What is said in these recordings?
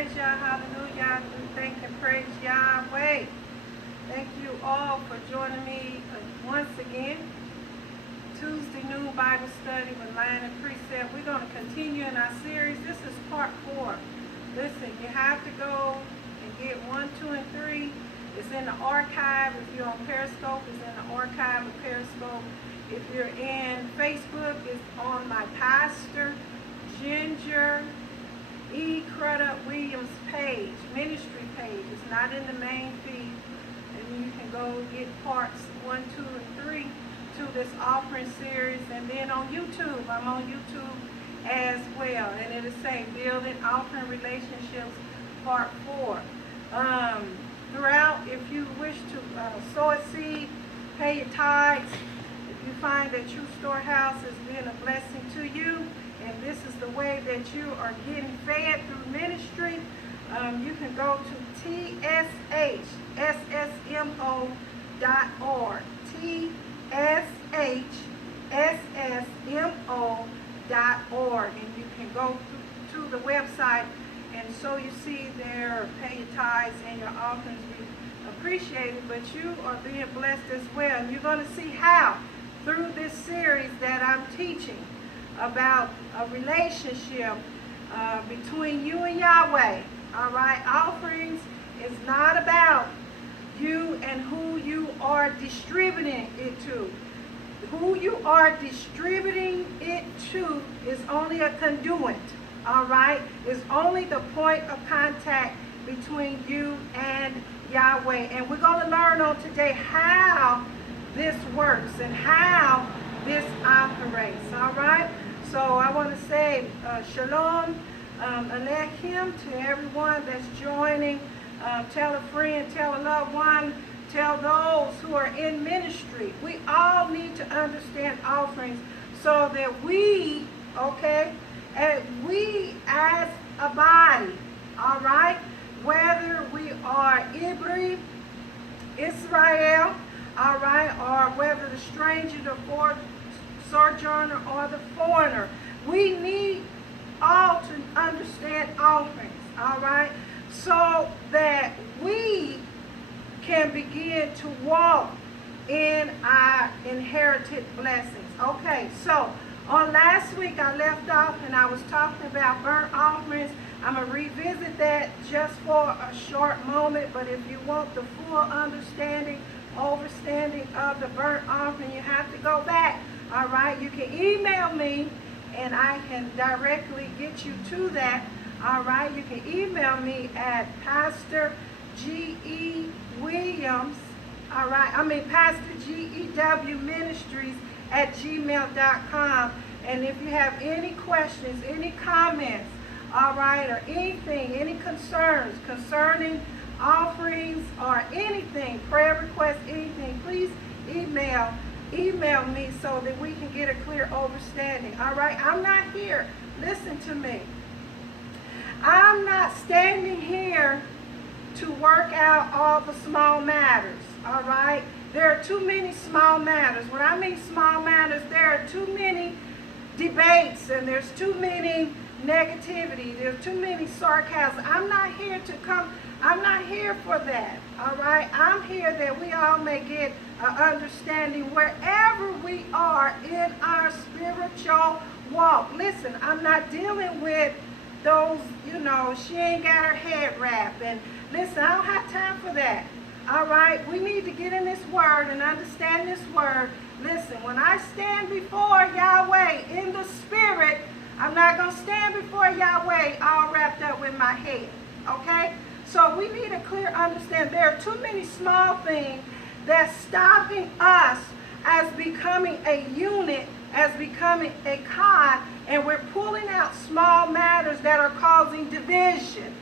praise Yah, hallelujah. I do thank and praise Yahweh. Thank you all for joining me once again. Tuesday noon Bible study with Line and Precept. We're going to continue in our series. This is part 4. Listen, you have to go and get 1, 2, and 3. It's in the archive. If you're on Periscope, it's in the archive of Periscope. If you're in Facebook, it's on my Pastor Ginger E. Crudup Williams page, ministry page. It's not in the main feed. And you can go get parts 1, 2, and 3 to this offering series. And then on YouTube, I'm on YouTube as well. And it'll say Building Offering Relationships Part 4. Throughout, if you wish to sow a seed, pay your tithes, if you find that True Storehouse has been a blessing to you, and this is the way that you are getting fed through ministry, you can go to tshssmo.org. tshssmo.org. And you can go to the website, and so you see there, pay your tithes and your offerings. We appreciate it, but you are being blessed as well. And you're going to see how, through this series that I'm teaching, about a relationship between you and Yahweh. All right, offerings is not about you and who you are distributing it to. Who you are distributing it to is only a conduit. All right, it's only the point of contact between you and Yahweh. And we're going to learn on today how this works and how this operates. All right. So I want to say shalom aleichem to everyone that's joining. Tell a friend, tell a loved one, tell those who are in ministry. We all need to understand offerings so that we, we as a body, all right, whether we are Ibri, Israel, all right, or whether the stranger, the sojourner, or the foreigner, we need all to understand offerings, all right, so that we can begin to walk in our inherited blessings. Okay, so on last week I left off and I was talking about burnt offerings. I'm going to revisit that just for a short moment, but if you want the full understanding, overstanding of the burnt offering, you have to go back. All right, you can email me and I can directly get you to that. All right, you can email me at Pastor G.E. Williams, all right, Pastor G.E.W. Ministries at gmail.com. And if you have any questions, any comments, all right, or anything, any concerns concerning offerings or anything, prayer requests, anything, please email me so that we can get a clear understanding. All right, I'm not here, listen to me, I'm not standing here to work out all the small matters. All right, there are too many small matters. When I mean small matters, there are too many debates and there's too many negativity, there's too many sarcasm. I'm not here for that. All right, I'm here that we all may get an understanding wherever we are in our spiritual walk. Listen, I'm not dealing with those, she ain't got her head wrapped. And listen, I don't have time for that. All right, we need to get in this word and understand this word. Listen, when I stand before Yahweh in the spirit, I'm not going to stand before Yahweh all wrapped up with my head. Okay? So we need a clear understanding. There are too many small things that's stopping us as becoming a unit, as becoming a cod, and we're pulling out small matters that are causing division.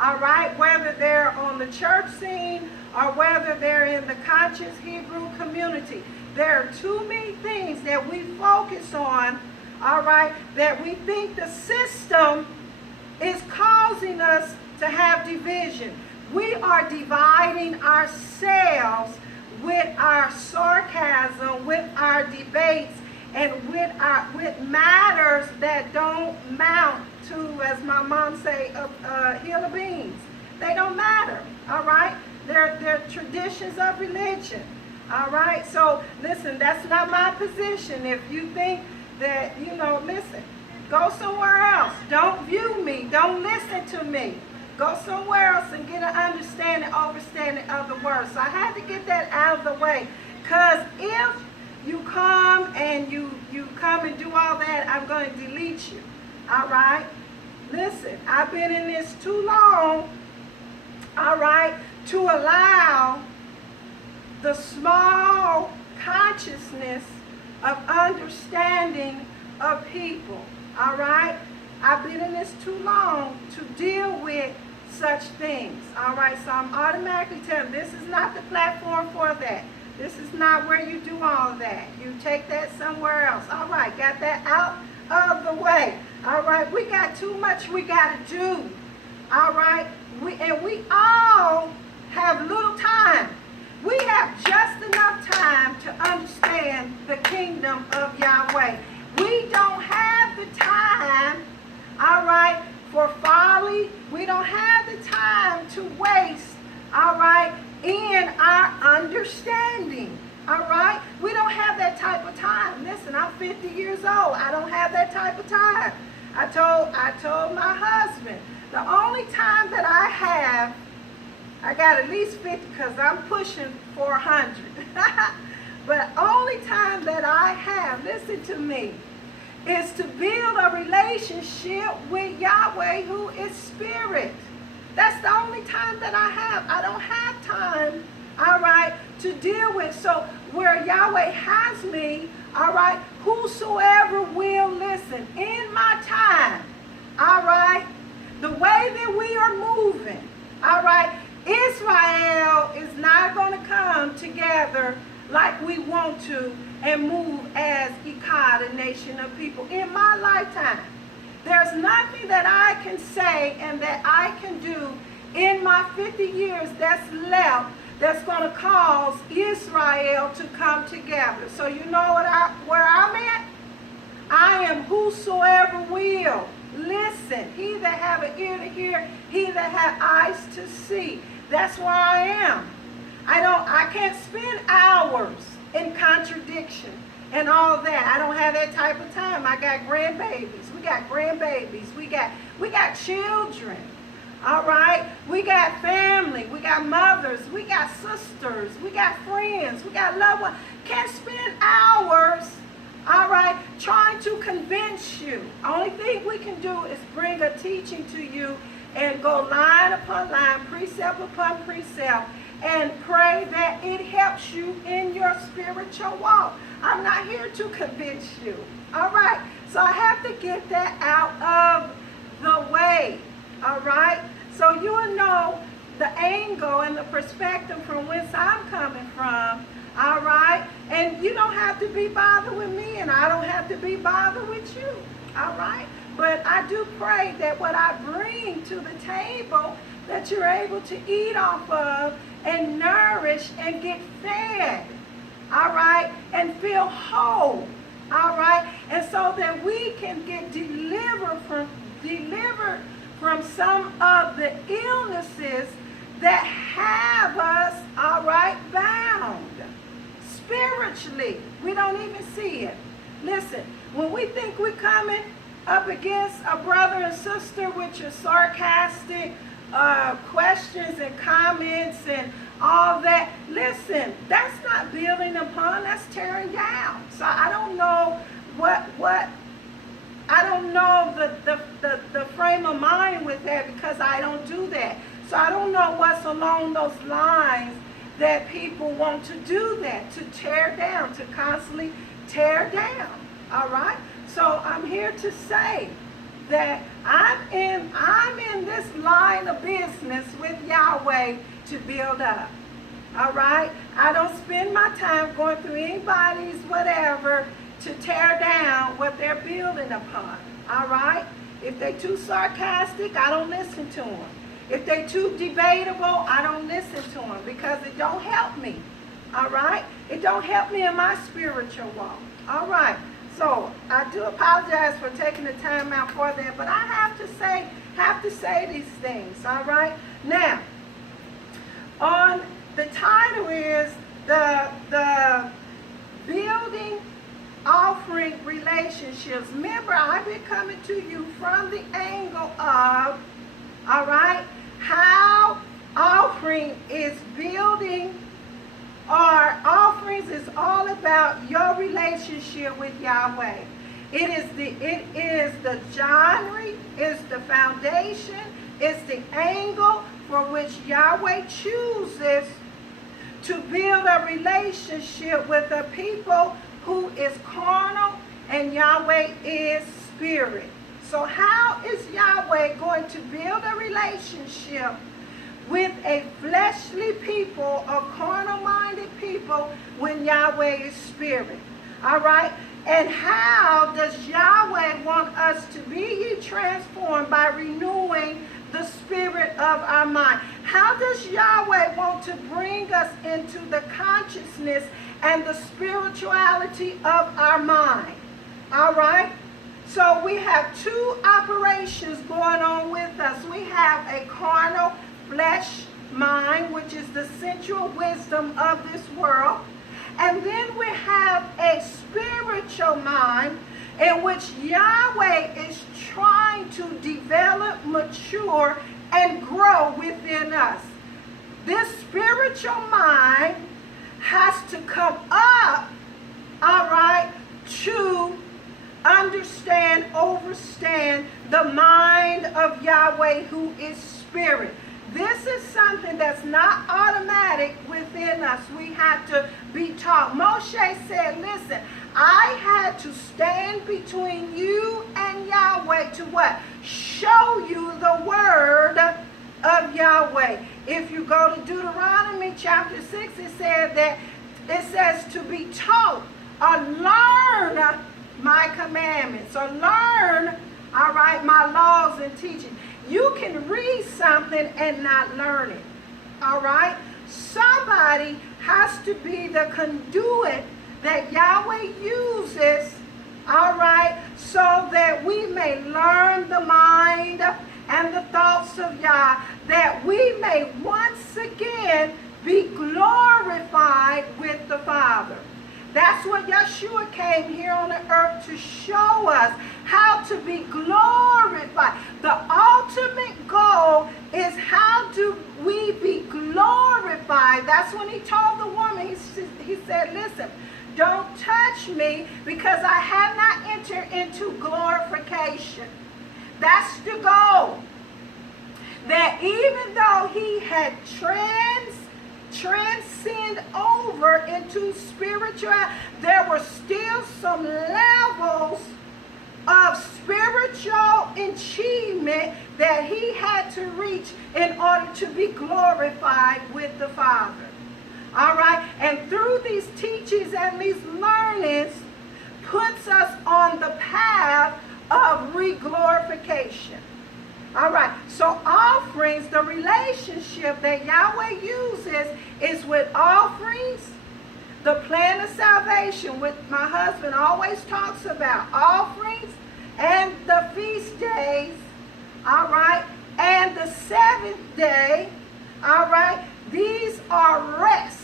All right? Whether they're on the church scene or whether they're in the conscious Hebrew community. There are too many things that we focus on, all right, that we think the system is causing us to have division. We are dividing ourselves with our sarcasm, with our debates, and with matters that don't mount to, as my mom say, a hill of beans. don't matter. All right? They're traditions of religion. All right? So, listen, that's not my position. If you think that, listen, go somewhere else. Don't view me. Don't listen to me. Go somewhere else and get an understanding of the word. So I had to get that out of the way. Because if you come and you come and do all that, I'm going to delete you. All right? Listen, I've been in this too long, all right, to allow the small consciousness of understanding of people, all right? I've been in this too long to deal with such things, all right? So I'm automatically telling this is not the platform for that. This is not where you do all of that. You take that somewhere else. All right, got that out of the way. All right, we got too much we got to do. All right, we all have little time. We have just enough time to understand the kingdom of Yahweh. We don't have the time, all right, for folly. We don't have the time to waste, all right, in our understanding. All right? We don't have that type of time. Listen, I'm 50 years old. I don't have that type of time. I told my husband, the only time that I have, I got at least 50 because I'm pushing 400. But only time that I have, listen to me, is to build a relationship with Yahweh, who is spirit. That's the only time that I have. I don't have time, all right, to deal with. So where Yahweh has me, all right, whosoever will listen in my time, all right, the way that we are moving, all right, Israel is not going to come together like we want to and move as Echad, a nation of people, in my lifetime. There's nothing that I can say and that I can do in my 50 years that's left that's going to cause Israel to come together. So you know where I'm at? I am whosoever will. Listen, he that have an ear to hear, he that have eyes to see. That's where I am. I can't spend hours in contradiction and all that. I don't have that type of time. I got grandbabies. We got grandbabies. We got children. All right? We got family. We got mothers. We got sisters. We got friends. We got loved ones. Can't spend hours, all right, trying to convince you. Only thing we can do is bring a teaching to you and go line upon line, precept upon precept, and pray that it helps you in your spiritual walk. I'm not here to convince you. All right? So I have to get that out of the way. All right? So you will know the angle and the perspective from whence I'm coming from. All right? And you don't have to be bothered with me, and I don't have to be bothered with you. All right? But I do pray that what I bring to the table, that you're able to eat off of and nourish and get fed. All right? And feel whole. All right? And so that we can get delivered from some of the illnesses that have us, all right, bound. Spiritually, we don't even see it. Listen, when we think we're coming up against a brother and sister with your sarcastic questions and comments and all that, listen, that's not building upon, that's tearing down. So I don't know I don't know the frame of mind with that, because I don't do that. So I don't know what's along those lines that people want to do that, to tear down, to constantly tear down. All right? So I'm here to say that I'm in this line of business with Yahweh to build up. All right? I don't spend my time going through anybody's whatever to tear down what they're building upon. All right? If they're too sarcastic, I don't listen to them. If they're too debatable, I don't listen to them, because it don't help me. All right? It don't help me in my spiritual walk. All right? So I do apologize for taking the time out for that, but I have to say these things. All right? Now, On the title is the building offering relationships. Remember, I've been coming to you from the angle of, all right, how offering is building. Our offerings is all about your relationship with Yahweh. It is the genre, it's the foundation, it's the angle for which Yahweh chooses to build a relationship with a people who is carnal and Yahweh is spirit. So how is Yahweh going to build a relationship with a fleshly people, a carnal-minded people, when Yahweh is spirit? All right? And how does Yahweh want us to be ye transformed by renewing the spirit of our mind? How does Yahweh want to bring us into the consciousness and the spirituality of our mind? All right? So we have two operations going on with us. We have a carnal flesh mind, which is the sensual wisdom of this world. And then we have a spiritual mind in which Yahweh is trying to develop, mature, and grow within us. This spiritual mind has to come up, all right, to understand, overstand the mind of Yahweh, who is spirit. This is something that's not automatic within us. We have to be taught. Moshe said, listen, I had to stand between you and Yahweh to what? Show you the word of Yahweh. If you go to Deuteronomy chapter 6, it says to be taught or learn my commandments, or learn, all right, my laws and teaching. You can read something and not learn it, all right? Somebody has to be the conduit that Yahweh uses, all right, so that we may learn the mind and the thoughts of Yah, that we may once again be glorified with the Father. That's what Yeshua came here on the earth to show us, how to be glorified. The ultimate goal is how do we be glorified. That's when he told the woman, he said, listen, don't touch me because I have not entered into glorification. That's the goal. That even though he had transcend over into spiritual, there were still some levels of spiritual achievement that he had to reach in order to be glorified with the Father. All right? And through these teachings and these learnings puts us on the path of re-glorification. All right, so offerings, the relationship that Yahweh uses is with offerings, the plan of salvation, which my husband always talks about, offerings and the feast days, all right, and the seventh day, all right, these are rest.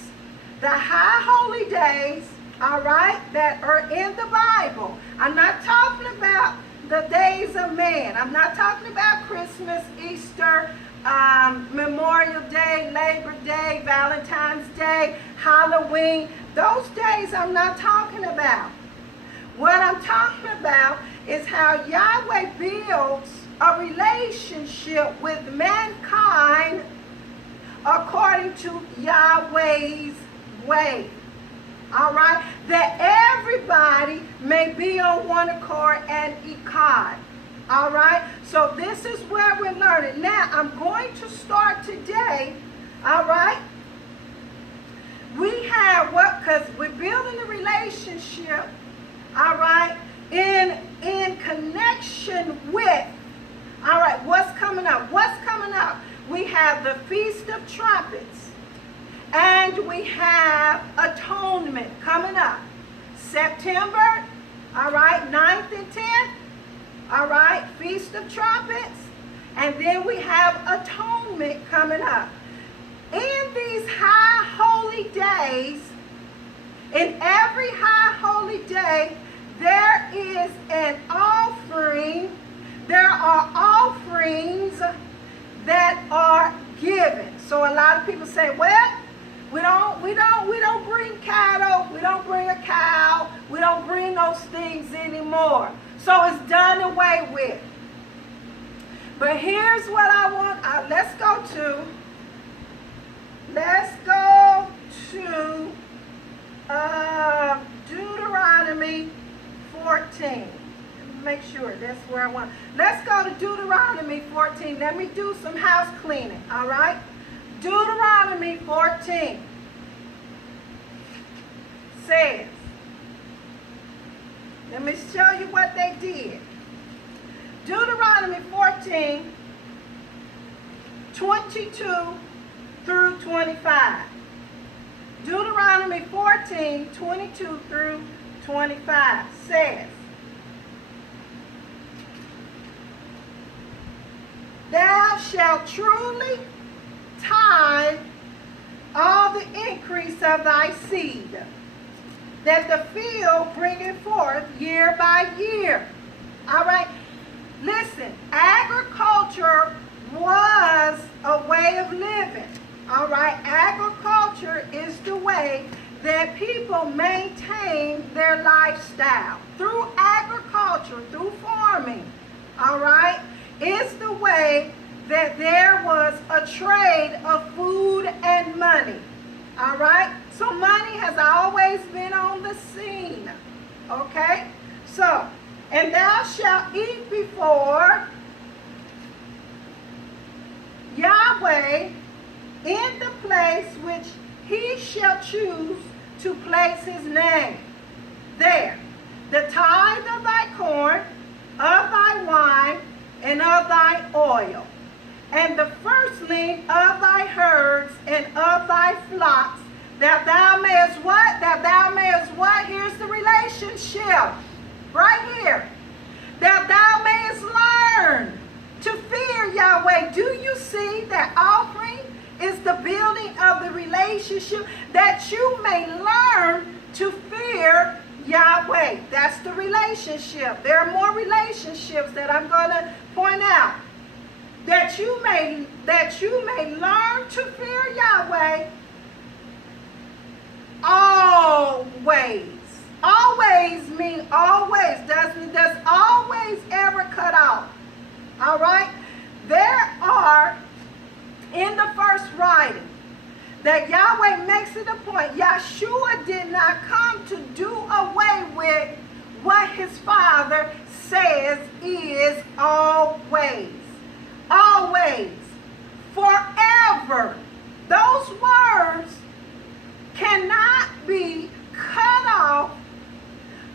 The high holy days, all right, that are in the Bible. I'm not talking about the days of man. I'm not talking about Christmas, Easter, Memorial Day, Labor Day, Valentine's Day, Halloween. Those days I'm not talking about. What I'm talking about is how Yahweh builds a relationship with mankind according to Yahweh's way. All right, that everybody may be on one accord and echad. All right, so this is where we're learning. Now, I'm going to start today, all right? We have what, because we're building a relationship, all right, in connection with, all right, what's coming up? What's coming up? We have the Feast of Trumpets. And we have atonement coming up. September, all right, 9th and 10th, all right, Feast of Trumpets. And then we have atonement coming up. in these high holy days, in every high holy day, there is an offering. There are offerings that are given. So a lot of people say, well, we don't bring cattle, we don't bring a cow, we don't bring those things anymore. So it's done away with. But here's what I want. Let's go to Deuteronomy 14. Make sure that's where I want. Let's go to Deuteronomy 14. Let me do some house cleaning, all right? Deuteronomy 14 says, let me show you what they did. Deuteronomy 14, 22 through 25. Deuteronomy 14, 22 through 25 says, thou shalt truly tithe all the increase of thy seed, that the field bringeth forth year by year. All right? Listen, agriculture was a way of living. All right? Agriculture is the way that people maintain their lifestyle. Through agriculture, through farming. All right? It's the way that there was a trade of food and money. All right? So money has always been on the scene. Okay? So, and thou shalt eat before Yahweh in the place which he shall choose to place his name. There, the tithe of thy corn, of thy wine, and of thy oil, and the firstling of thy herds and of thy flocks, that thou mayest what? That thou mayest what? Here's the relationship. Right here. That thou mayest learn to fear Yahweh. Do you see that offering is the building of the relationship? That you may learn to fear Yahweh. That's the relationship. There are more relationships that I'm going to point out. That you may learn to fear Yahweh always. Always mean always. Does always ever cut off. All right? There are, in the first writing, that Yahweh makes it a point. Yeshua did not come to do away with what his Father says is always. Always. Forever. Those words cannot be cut off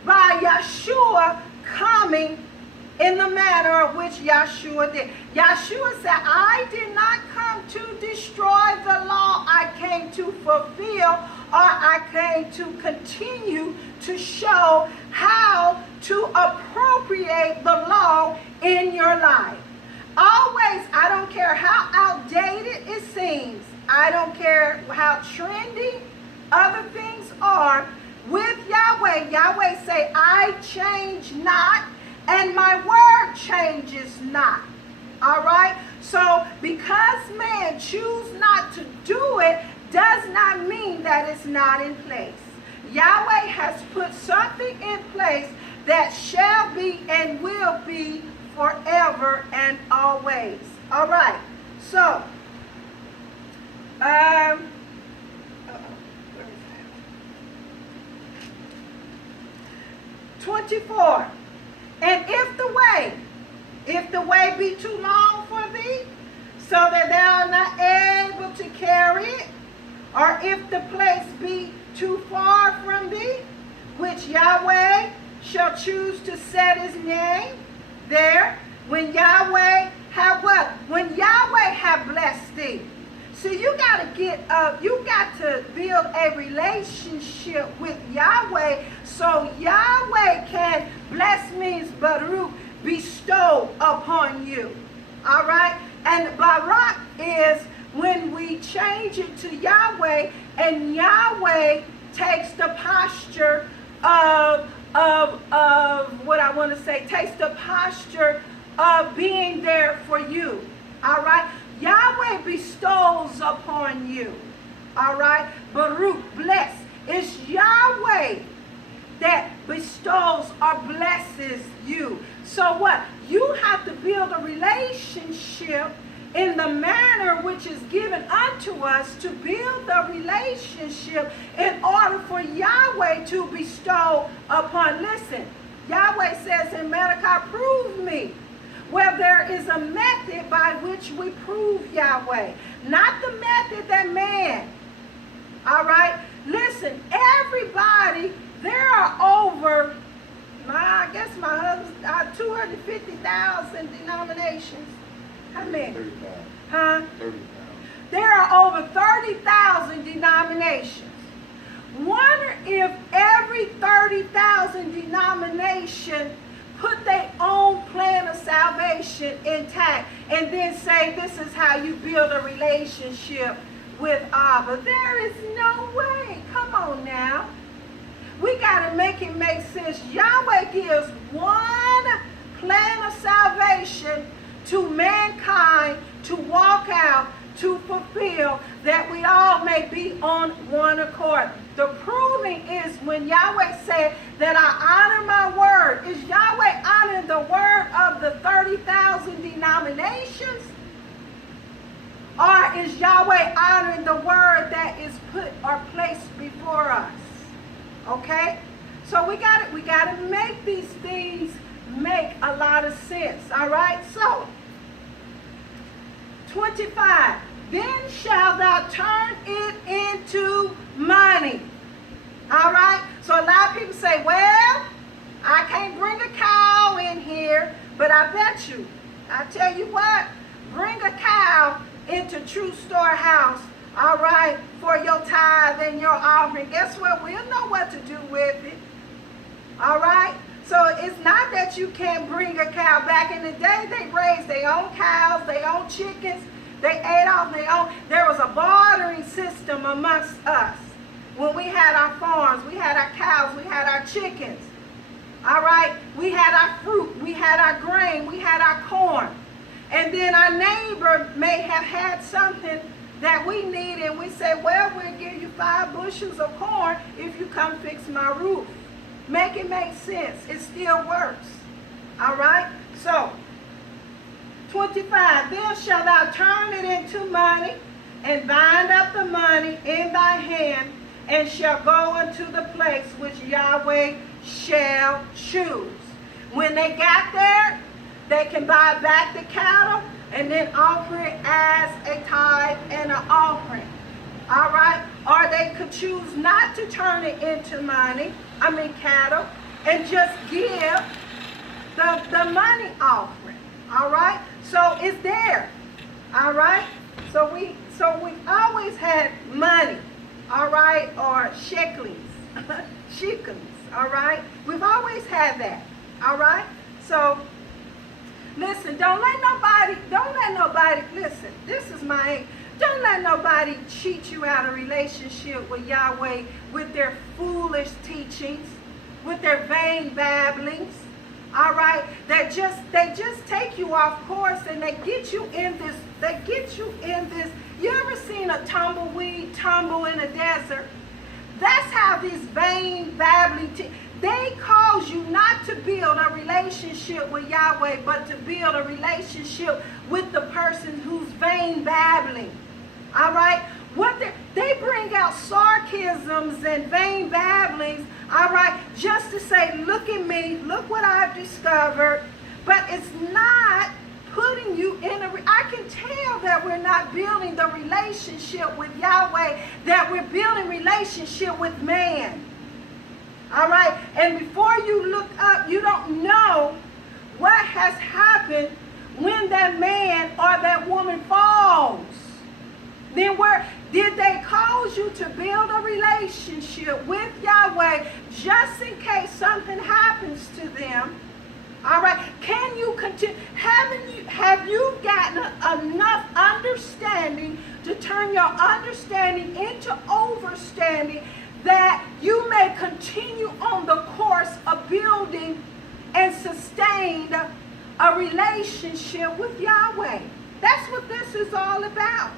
by Yeshua coming in the manner of which Yeshua did. Yeshua said, I did not come to destroy the law. I came to fulfill, or I came to continue to show how to appropriate the law in your life. Always, I don't care how outdated it seems. I don't care how trendy other things are. With Yahweh, Yahweh say, I change not, and my word changes not. All right? So, because man choose not to do it, does not mean that it's not in place. Yahweh has put something in place that shall be and will be forever and always. All right. So, where is that? 24. And if the way be too long for thee, so that thou art not able to carry it, or if the place be too far from thee, which Yahweh shall choose to set his name there, when Yahweh have what? When Yahweh have blessed thee. So you got to get up, you got to build a relationship with Yahweh, so Yahweh can, bless means Baruch, bestow upon you. All right? And Barak is when we change it to Yahweh, and Yahweh takes the posture of what I want to say, takes the posture of being there for you. All right? Yahweh bestows upon you. All right? Baruch, bless. It's Yahweh that bestows or blesses you. So what? You have to build a relationship in the manner which is given unto us to build the relationship in order for Yahweh to bestow upon. Listen, Yahweh says in Malachi, prove me. Well, there is a method by which we prove Yahweh, not the method that man. All right? Listen, everybody, there are over, I guess my husband, 250,000 denominations. How many? 30,000. Huh? 30,000. There are over 30,000 denominations. Wonder if every 30,000 denomination put their own plan of salvation intact and then say this is how you build a relationship with Abba. There is no way. Come on now. We got to make it make sense. Yahweh gives one plan of salvation to mankind to walk out, to fulfill, that we all may be on one accord. The proving is when Yahweh said that I honor my word. Is Yahweh honoring the word of the 30,000 denominations? Or is Yahweh honoring the word that is put or placed before us? Okay? So we got to make these things make a lot of sense. All right? So 25. Then shalt thou turn it into money. All right? So a lot of people say, well, I can't bring a cow in here, but I bet you, I tell you what, bring a cow into True Storehouse, all right, for your tithe and your offering. Guess what? We'll know what to do with it. All right? So it's not that you can't bring a cow. Back in the day, they raised their own cows, their own chickens. They ate off their own. There was a bartering system amongst us. When we had our farms, we had our cows, we had our chickens. All right? We had our fruit, we had our grain, we had our corn. And then our neighbor may have had something that we need, and we say, well, we'll give you 5 bushels of corn if you come fix my roof. Make it make sense. It still works. All right? So, 25, then shalt thou turn it into money, and bind up the money in thy hand, and shall go unto the place which Yahweh shall choose. When they got there, they can buy back the cattle and then offer it as a tithe and an offering. All right? Or they could choose not to turn it into cattle, and just give the money offering. All right? So it's there. All right? So we always had money. All right? Or shekels. Shekels. All right? We've always had that. All right? So listen, don't let nobody, listen, this is my aim. Don't let nobody cheat you out of relationship with Yahweh with their foolish teachings, with their vain babblings. All right? They just take you off course, and they get you in this, you ever seen a tumbleweed tumble in a desert? That's how these vain babbling they cause you not to build a relationship with Yahweh, but to build a relationship with the person who's vain babbling. All right? They bring out sarcasms and vain babblings, all right, just to say, look at me, look what I've discovered. But it's not putting you in I can tell that we're not building the relationship with Yahweh, that we're building relationship with man. All right? And before you look up, you don't know what has happened when that man or that woman falls. Then did they cause you to build a relationship with Yahweh just in case something happens to them? All right? Can you continue? Have you gotten enough understanding to turn your understanding into overstanding, that you may continue on the course of building and sustain a relationship with Yahweh. That's what this is all about.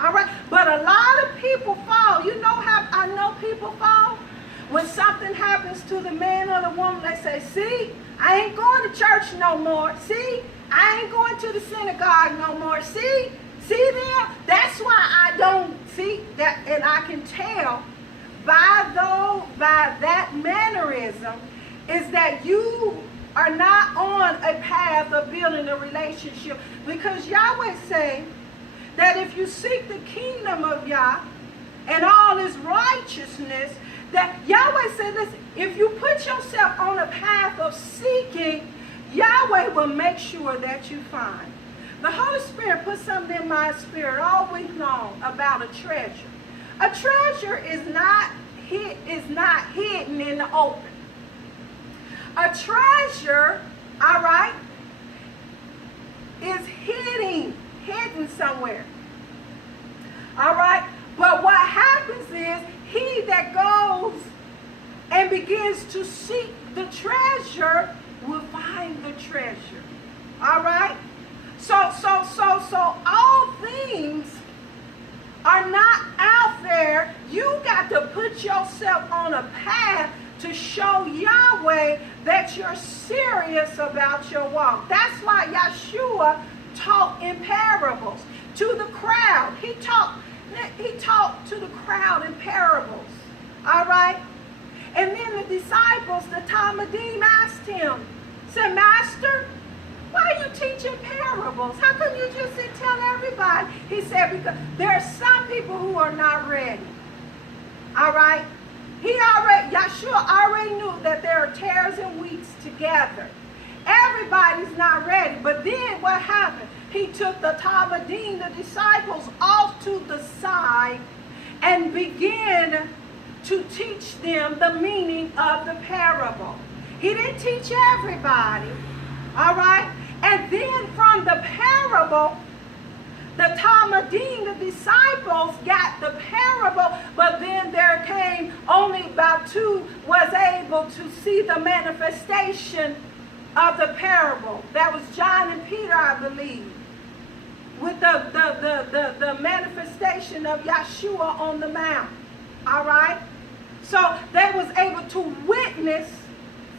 All right? But a lot of people fall. You know how I know people fall? When something happens to the man or the woman, they say, see, I ain't going to church no more. See, I ain't going to the synagogue no more. See there? That's why I don't see that. And I can tell by that mannerism is that you are not on a path of building a relationship. Because Yahweh say that if you seek the kingdom of Yah and all his righteousness, that Yahweh said, listen, if you put yourself on a path of seeking, Yahweh will make sure that you find. The Holy Spirit put something in my spirit all week long about a treasure. A treasure is not hidden in the open. A treasure, all right, is hidden somewhere. All right? But what happens is he that goes and begins to seek the treasure will find the treasure. All right? So all things are not out there. You got to put yourself on a path to show Yahweh that you're serious about your walk. That's why Yeshua taught in parables to the crowd. He taught to the crowd in parables. All right? And then the disciples, the Talmudim, asked him, said, Master, why are you teaching parables? How come you just tell everybody? He said, because there are some people who are not ready. All right? Yeshua already knew that there are tares and wheats together. Everybody's not ready. But then what happened? He took the Talmudim, the disciples, off to the side and began to teach them the meaning of the parable. He didn't teach everybody. All right? And then from the parable, the Talmudim, the disciples, got the parable, but then there came only about two was able to see the manifestation of the parable. That was John and Peter, I believe, with the manifestation of Yeshua on the mount. All right? So they was able to witness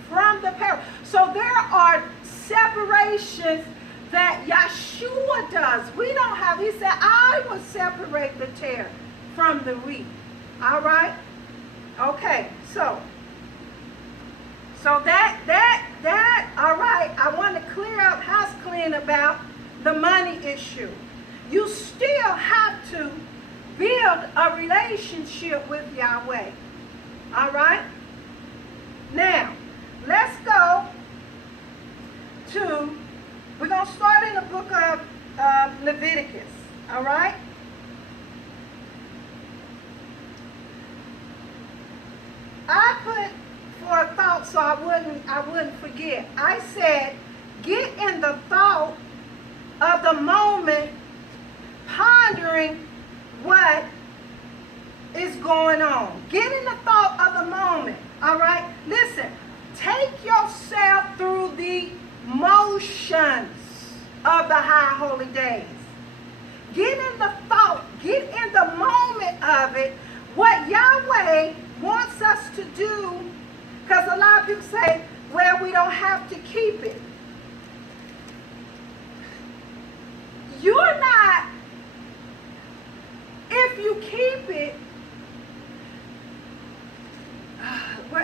from the parable. So there are separations that Yeshua does. We don't have. He said, I will separate the tare from the wheat. All right? Okay, so that, all right, I want to clear up, house clean about the money issue. You still have to build a relationship with Yahweh. All right? Now, let's go to, we're going to start in the book of Leviticus. All right? I put for a thought so I wouldn't forget. I said, get in the thought of the moment, pondering what is going on. Get in the thought of the moment. All right? Listen, take yourself through the motions of the high holy days. Get in the thought, get in the moment of it, what Yahweh wants us to do, because a lot of people say, well, we don't have to keep it. You're not, if you keep it,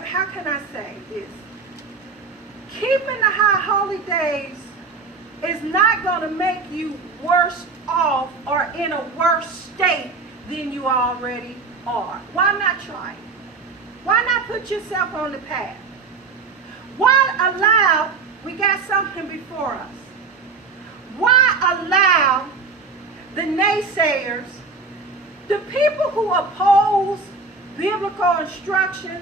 how can I say this? Keeping the high holy days is not going to make you worse off or in a worse state than you already are. Why not try it? Why not put yourself on the path? Why allow, we got something before us. Why allow the naysayers, the people who oppose biblical instruction,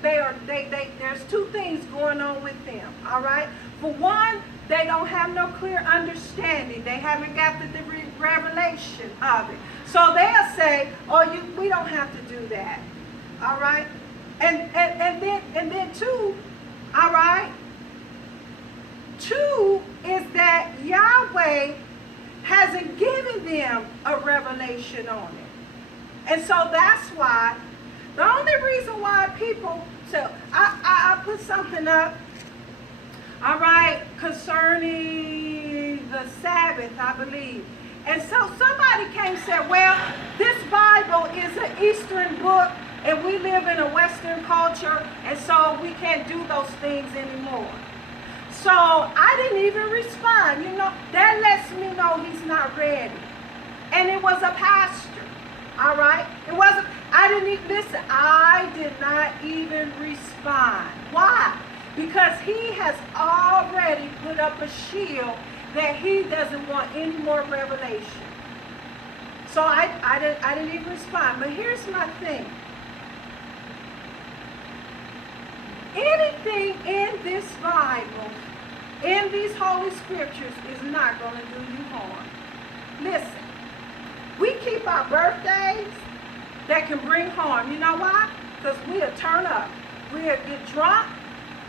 there's two things going on with them, all right? For one, they don't have no clear understanding. They haven't got the revelation of it. So they'll say, oh, we don't have to do that. All right? And then two, all right? Two is that Yahweh hasn't given them a revelation on it. And so that's why, the only reason why people, so I put something up, all right, concerning the Sabbath, I believe. And so somebody came and said, well, this Bible is an Eastern book, and we live in a Western culture, and so we can't do those things anymore. So I didn't even respond. You know, that lets me know he's not ready. And it was a pastor, all right? It wasn't, I didn't even, listen, I did not even respond. Why? Because he has already put up a shield that he doesn't want any more revelation. So I didn't even respond. But here's my thing. Anything in this Bible, in these Holy Scriptures, is not going to do you harm. Listen, we keep our birthdays that can bring harm. You know why? Because we'll turn up. We'll get drunk.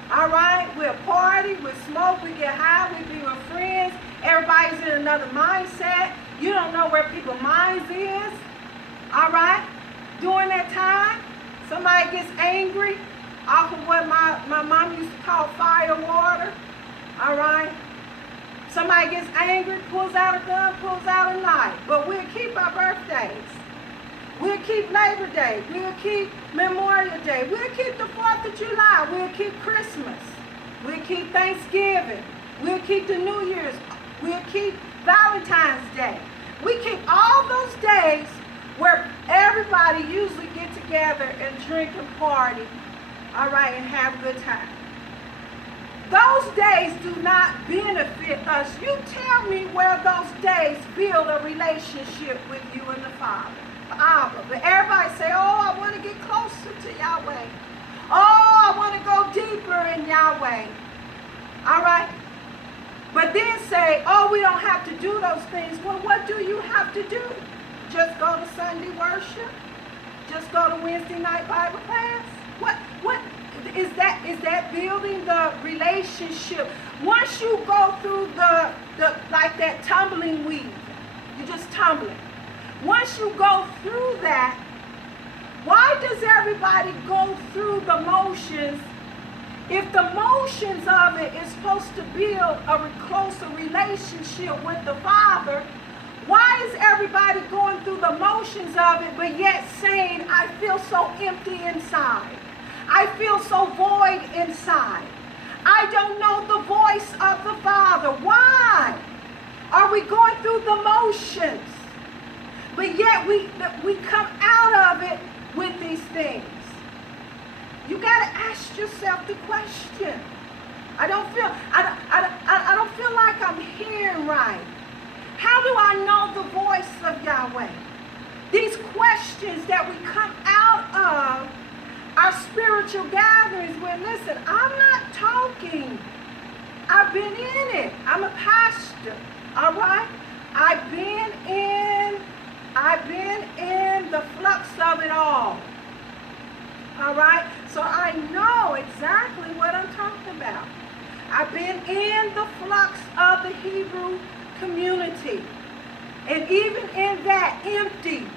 All right? We'll party. We'll smoke. We get high. We be with friends. Everybody's in another mindset. You don't know where people's minds is. All right? During that time, somebody gets angry off of what my mom used to call fire water. All right? Somebody gets angry, pulls out a gun, pulls out a knife. But we'll keep our birthdays. We'll keep Labor Day. We'll keep Memorial Day. We'll keep the 4th of July. We'll keep Christmas. We'll keep Thanksgiving. We'll keep the New Year's. We'll keep Valentine's Day. We keep all those days where everybody usually get together and drink and party, all right, and have a good time. Those days do not benefit us. You tell me where those days build a relationship with you and the Father. But everybody say, oh, I want to get closer to Yahweh. Oh, I want to go deeper in Yahweh. All right? But then say, oh, we don't have to do those things. Well, what do you have to do? Just go to Sunday worship? Just go to Wednesday night Bible class? What is that? Is that building the relationship? Once you go through the like that tumbling weed, you're just tumbling. Once you go through that, why does everybody go through the motions if the motions of it is supposed to build a closer relationship with the Father? Why is everybody going through the motions of it but yet saying, I feel so empty inside. I feel so void inside. I don't know the voice of the Father. Why are we going through the motions? But yet we come out of it with these things. You got to ask yourself the question. I don't feel like I'm hearing right. How do I know the voice of Yahweh? These questions that we come out of our spiritual gatherings where, listen, I'm not talking. I've been in it. I'm a pastor. All right? I've been in the flux of it all. All right? So I know exactly what I'm talking about. I've been in the flux of the Hebrew community. And even in that, empty,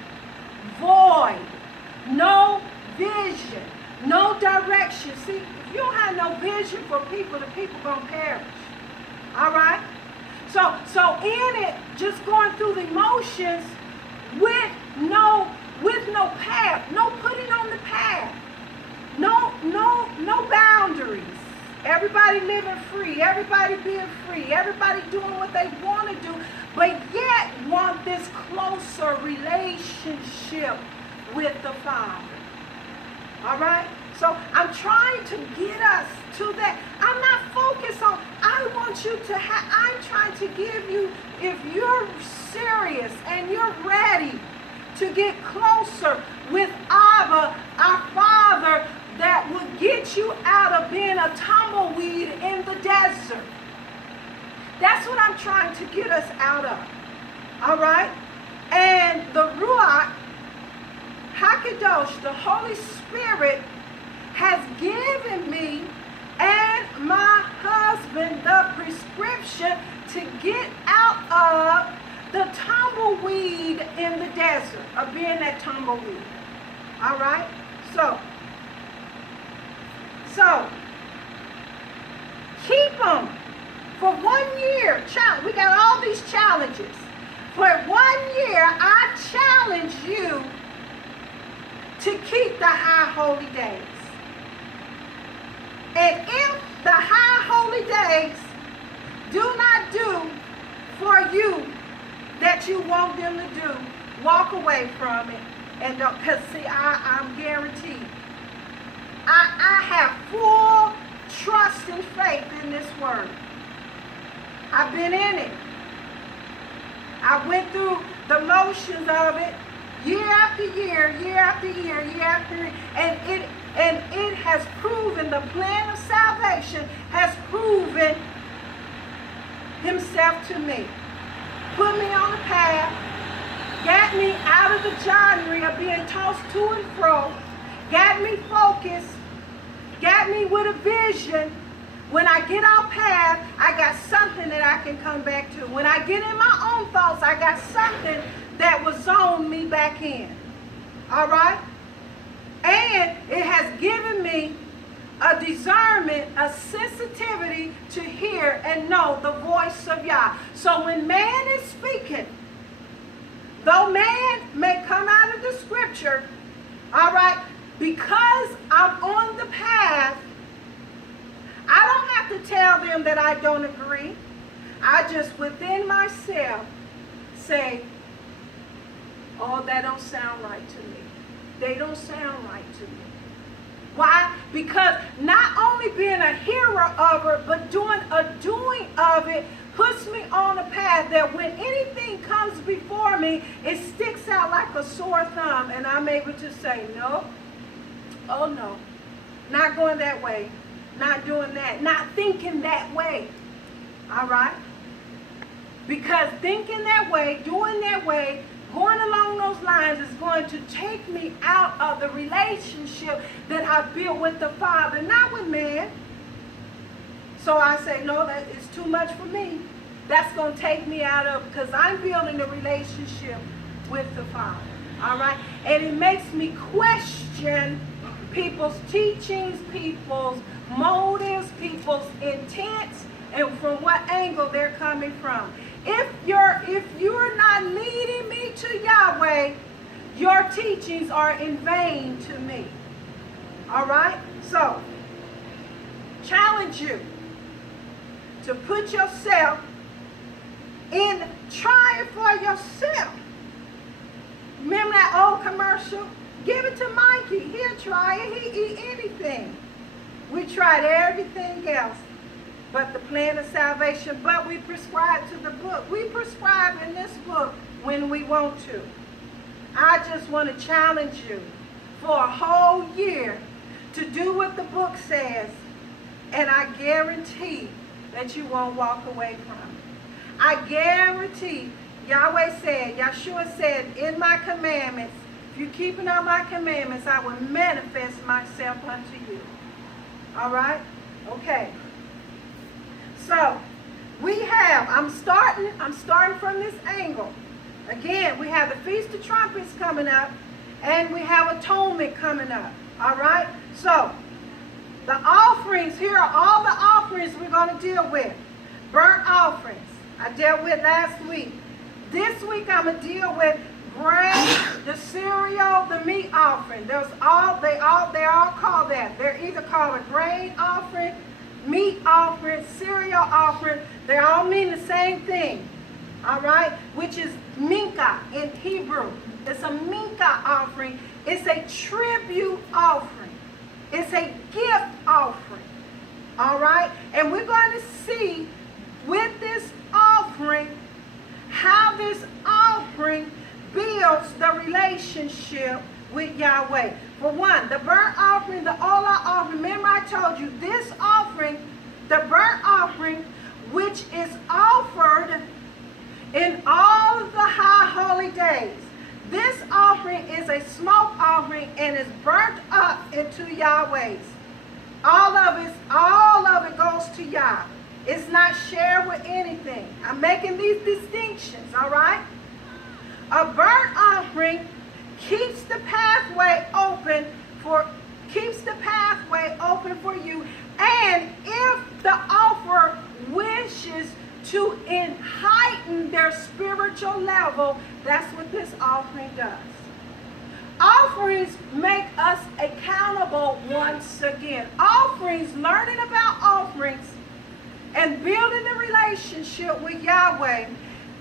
void, no vision, no direction. See, if you don't have no vision for people, the people going to perish. All right? So in it, just going through the emotions with no path, no putting on the path, no boundaries. Everybody living free, everybody being free, everybody doing what they want to do, but yet want this closer relationship with the Father. All right? So I'm trying to get us to that. I'm not focused on, I want you to have, I'm trying to give you, if you're serious and you're ready to get closer with Abba, our Father, that will get you out of being a tumbleweed in the desert. That's what I'm trying to get us out of. All right? And the Ruach HaKadosh, the Holy Spirit, has given me and my husband the prescription to get out of the tumbleweed in the desert, of being that tumbleweed. All right? So keep them for 1 year. We got all these challenges. For 1 year, I challenge you to keep the high holy days. And if the high holy days do not do for you that you want them to do, walk away from it. And don't, because see, I'm guaranteed. I have full trust and faith in this word. I've been in it. I went through the motions of it year after year, year after year, year after year, and it has proven, the plan of salvation has proven himself to me. Put me on the path, got me out of the genre of being tossed to and fro, got me focused, got me with a vision. When I get off path, I got something that I can come back to. When I get in my own thoughts, I got something that will zone me back in. All right? And it has given me a discernment, a sensitivity to hear and know the voice of Yah. So when man is speaking, though man may come out of the scripture, all right, because I'm on the path, I don't have to tell them that I don't agree. I just within myself say, oh, that don't sound right to me. They don't sound right to me. Why? Because not only being a hearer of it, but doing a doing of it puts me on a path that when anything comes before me, it sticks out like a sore thumb, and I'm able to say, no, oh no, not going that way. Not doing that, not thinking that way, all right? Because thinking that way, doing that way, going along those lines is going to take me out of the relationship that I built with the Father, not with man. So I say, no, that is too much for me. That's going to take me out of, because I'm building a relationship with the Father, all right? And it makes me question people's teachings, people's motives, people's intents, and from what angle they're coming from. If you're not leading me to Yahweh, your teachings are in vain to me. All right? So, challenge you to put yourself in trying for yourself. Remember that old commercial? Give it to Mikey. He'll try it. He'll eat anything. We tried everything else but the plan of salvation, but we prescribe to the book. We prescribe in this book when we want to. I just want to challenge you for a whole year to do what the book says, and I guarantee that you won't walk away from it. I guarantee, Yahweh said, Yeshua said, in my commandments, if you're keeping all my commandments, I will manifest myself unto you. All right? Okay. So, I'm starting from this angle. Again, we have the Feast of Trumpets coming up, and we have Atonement coming up. All right? So, the offerings, here are all the offerings we're going to deal with. Burnt offerings, I dealt with last week. This week, I'm going to deal with grain, the cereal, the meat offering. They all call that. They're either called a grain offering, meat offering, cereal offering. They all mean the same thing. All right? Which is minka in Hebrew. It's a minka offering. It's a tribute offering. It's a gift offering. All right? And we're going to see with this offering how this offering builds the relationship with Yahweh. For one, the burnt offering, the olah offering. Remember I told you this offering, the burnt offering, which is offered in all of the high holy days. This offering is a smoke offering and is burnt up into Yahweh's. All of it goes to Yah. It's not shared with anything. I'm making these distinctions, all right? A burnt offering keeps the pathway open for you, and if the offerer wishes to heighten their spiritual level, that's what this offering does. Offerings make us accountable once again. Learning about offerings and building a relationship with Yahweh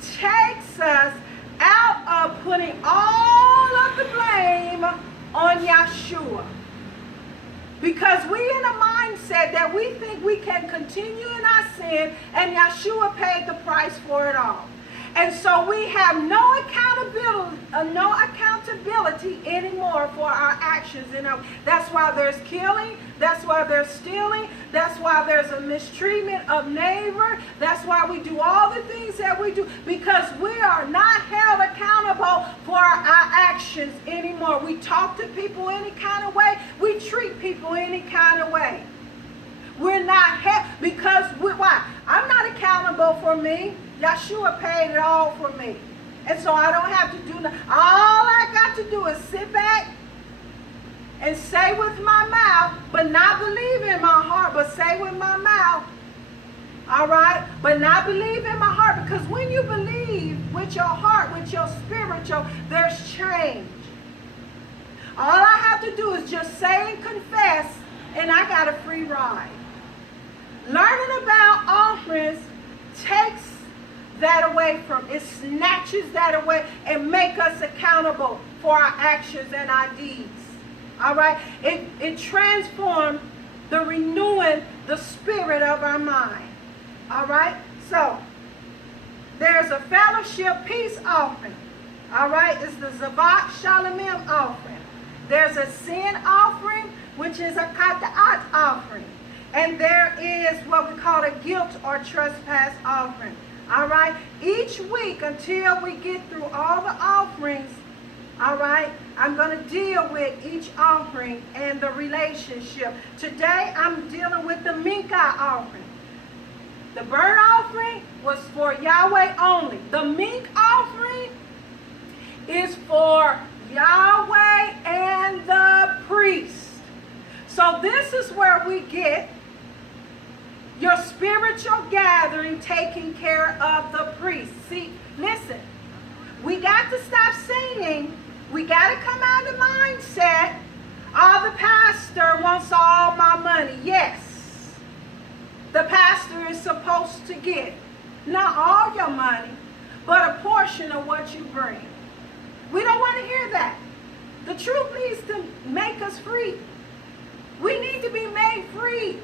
takes us out of putting all of the blame on Yeshua. Because we in a mindset that we think we can continue in our sin, and Yeshua paid the price for it all. And so we have no accountability anymore for our actions. That's why there's killing. That's why there's stealing. That's why there's a mistreatment of neighbor. That's why we do all the things that we do, because we are not held accountable for our actions anymore. We talk to people any kind of way. We treat people any kind of way. We're not held because why? I'm not accountable for me. Yeshua paid it all for me. And so I don't have to do nothing. All I got to do is sit back and say with my mouth, but not believe in my heart, but say with my mouth. All right? But not believe in my heart, because when you believe with your heart, with your spiritual, there's change. All I have to do is just say and confess, and I got a free ride. Learning about offerings takes that away from, it snatches that away and make us accountable for our actions and our deeds. All right? It transforms the renewing the spirit of our mind. All right? So, there's a fellowship peace offering. All right? It's the Zavat Shalomim offering. There's a sin offering, which is a Kata'at offering. And there is what we call a guilt or trespass offering. All right? Each week until we get through all the offerings, all right, I'm going to deal with each offering and the relationship. Today, I'm dealing with the Mincha offering. The burnt offering was for Yahweh only. The Mincha offering is for Yahweh and the priest. So this is where we get your spiritual gathering taking care of the priest. See, listen, we got to stop singing. We got to come out of the mindset, the pastor wants all my money. Yes, the pastor is supposed to get not all your money, but a portion of what you bring. We don't want to hear that. The truth needs to make us free. We need to be made free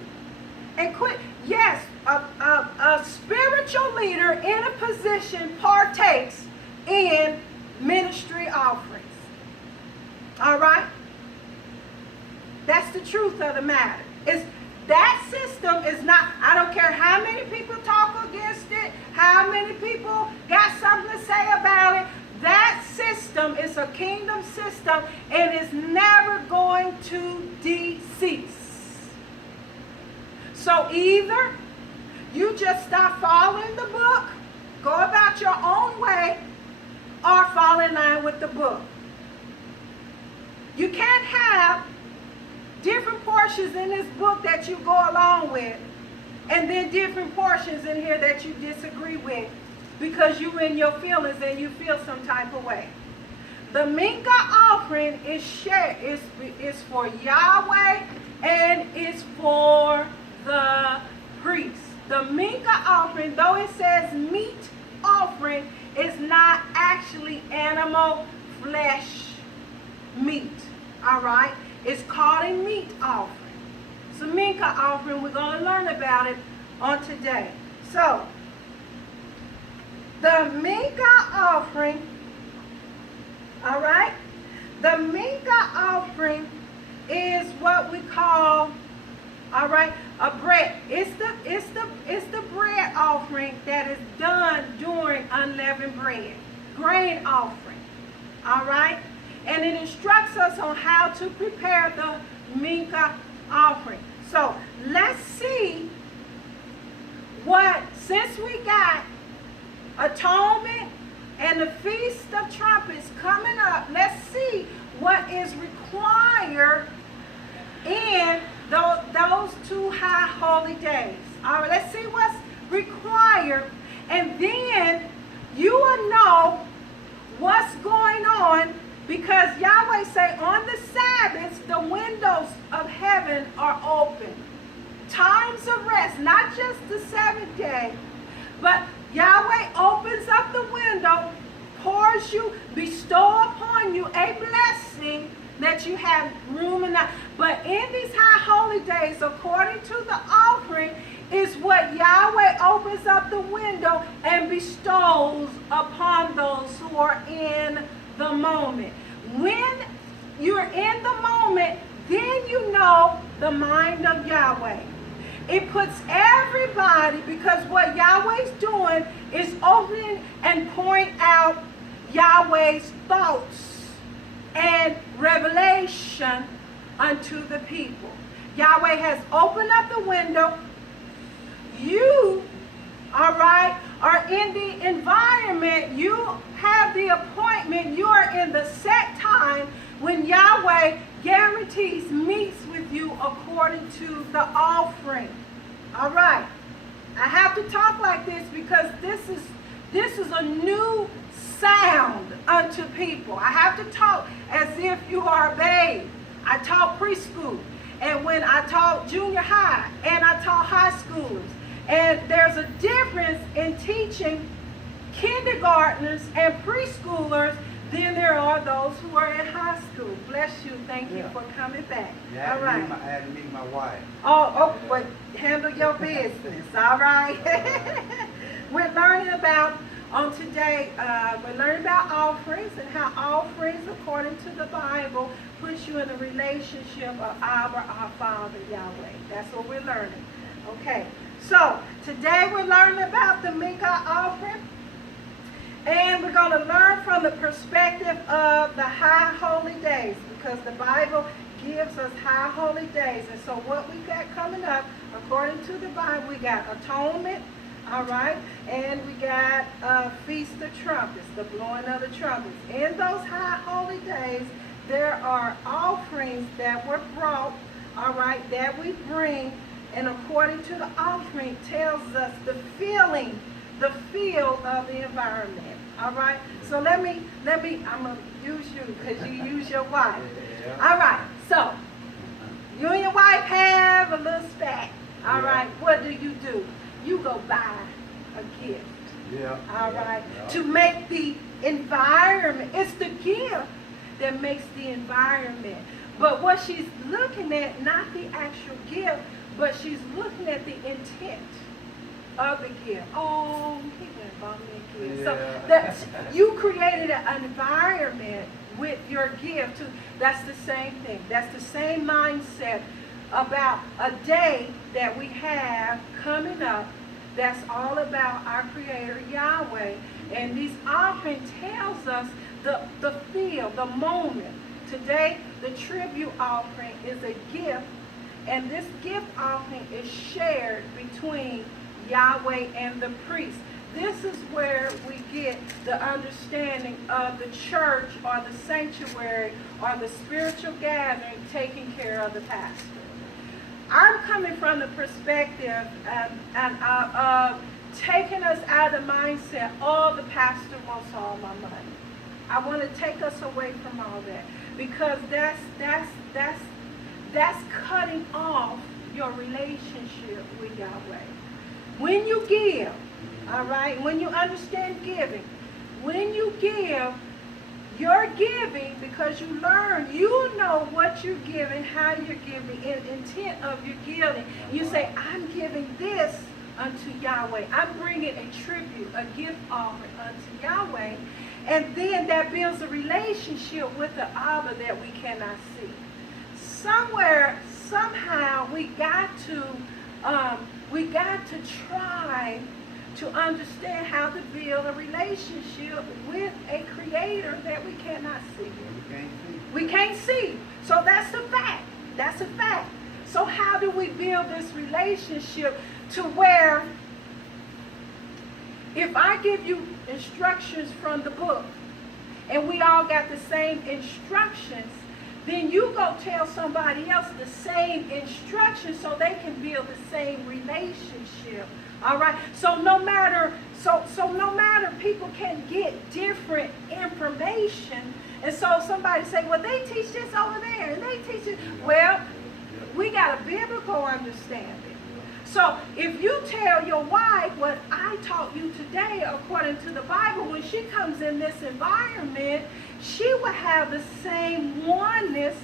and quit. Yes, a spiritual leader in a position partakes in ministry offerings. All right? That's the truth of the matter. That system is not, I don't care how many people talk against it, how many people got something to say about it. That system is a kingdom system and is never going to decease. So either you just stop following the book, go about your own way, or fall in line with the book. You can't have different portions in this book that you go along with, and then different portions in here that you disagree with, because you're in your feelings and you feel some type of way. The Mincha offering is for Yahweh and it's for the priest. The Mincha offering, though it says meat offering, is not actually animal flesh meat. All right? It's called a meat offering. It's a Mincha offering. We're going to learn about it on today. So, the Mincha offering, all right? The Mincha offering is what we call All right, a bread. It's the bread offering that is done during unleavened bread, grain offering. All right, and it instructs us on how to prepare the mincha offering. So let's see since we got atonement and the Feast of Trumpets coming up, let's see what is required in those 2 high holy days. All right, let's see what's required, and then you will know what's going on, because Yahweh say on the Sabbaths the windows of heaven are open. Times of rest, not just the 7th day, but Yahweh opens up the window, pours you, bestow upon you a blessing that you have room enough. But in these high holy days, according to the offering, is what Yahweh opens up the window and bestows upon those who are in the moment. When you're in the moment, then you know the mind of Yahweh. It puts everybody, because what Yahweh's doing is opening and pouring out Yahweh's thoughts and revelation unto the people. Yahweh has opened up the window. You, all right, are in the environment. You have the appointment. You are in the set time when Yahweh guarantees meets with you according to the offering. All right. I have to talk like this because this is a new sound unto people. I have to talk as if you are a babe. I taught preschool, and when I taught junior high, and I taught high schoolers. And there's a difference in teaching kindergartners and preschoolers than there are those who are in high school. Bless you. Thank you for coming back. Yeah, all right. I had to meet my wife. But handle your business. All right. We're learning about, on today, we're learning about offerings and how offerings, according to the Bible, puts you in a relationship of our Father, Yahweh. That's what we're learning. Okay. So, today we're learning about the mincha offering. And we're going to learn from the perspective of the high holy days, because the Bible gives us high holy days. And so what we got coming up, according to the Bible, we got atonement, all right, and we got Feast of Trumpets, the blowing of the trumpets. In those high holy days, there are offerings that were brought, all right, that we bring, and according to the offering tells us the feel of the environment. All right. So let me. I'm gonna use you because you use your wife. All right. So you and your wife have a little spat. All right. What do? You go buy a gift. Yeah. All right. To make the environment. It's the gift that makes the environment. But what she's looking at, not the actual gift, but she's looking at the intent of the gift. Oh, he went and bought me a gift. So that you created an environment with your gift too. That's the same thing. That's the same mindset about a day that we have coming up. That's all about our Creator Yahweh. And these often tells us the feel, the moment. Today, the tribute offering is a gift, and this gift offering is shared between Yahweh and the priest. This is where we get the understanding of the church or the sanctuary or the spiritual gathering taking care of the pastor. I'm coming from the perspective of taking us out of the mindset, oh, the pastor wants all my money. I want to take us away from all that, because that's cutting off your relationship with Yahweh. When you give, all right, when you understand giving, when you give, you're giving because you learn, you know what you're giving, how you're giving, and intent of your giving. You say, I'm giving this unto Yahweh. I'm bringing a tribute, a gift offering unto Yahweh. And then that builds a relationship with the Abba that we cannot see. Somewhere somehow we got to try to understand how to build a relationship with a creator that we cannot see. We can't see. So that's a fact. That's a fact. So how do we build this relationship to where if I give you instructions from the book and we all got the same instructions, then you go tell somebody else the same instructions so they can build the same relationship. All right. So no matter people can get different information. And so somebody say, well, they teach this over there and they teach it. Well, we got a biblical understanding. So if you tell your wife what I taught you today according to the Bible, when she comes in this environment, she will have the same oneness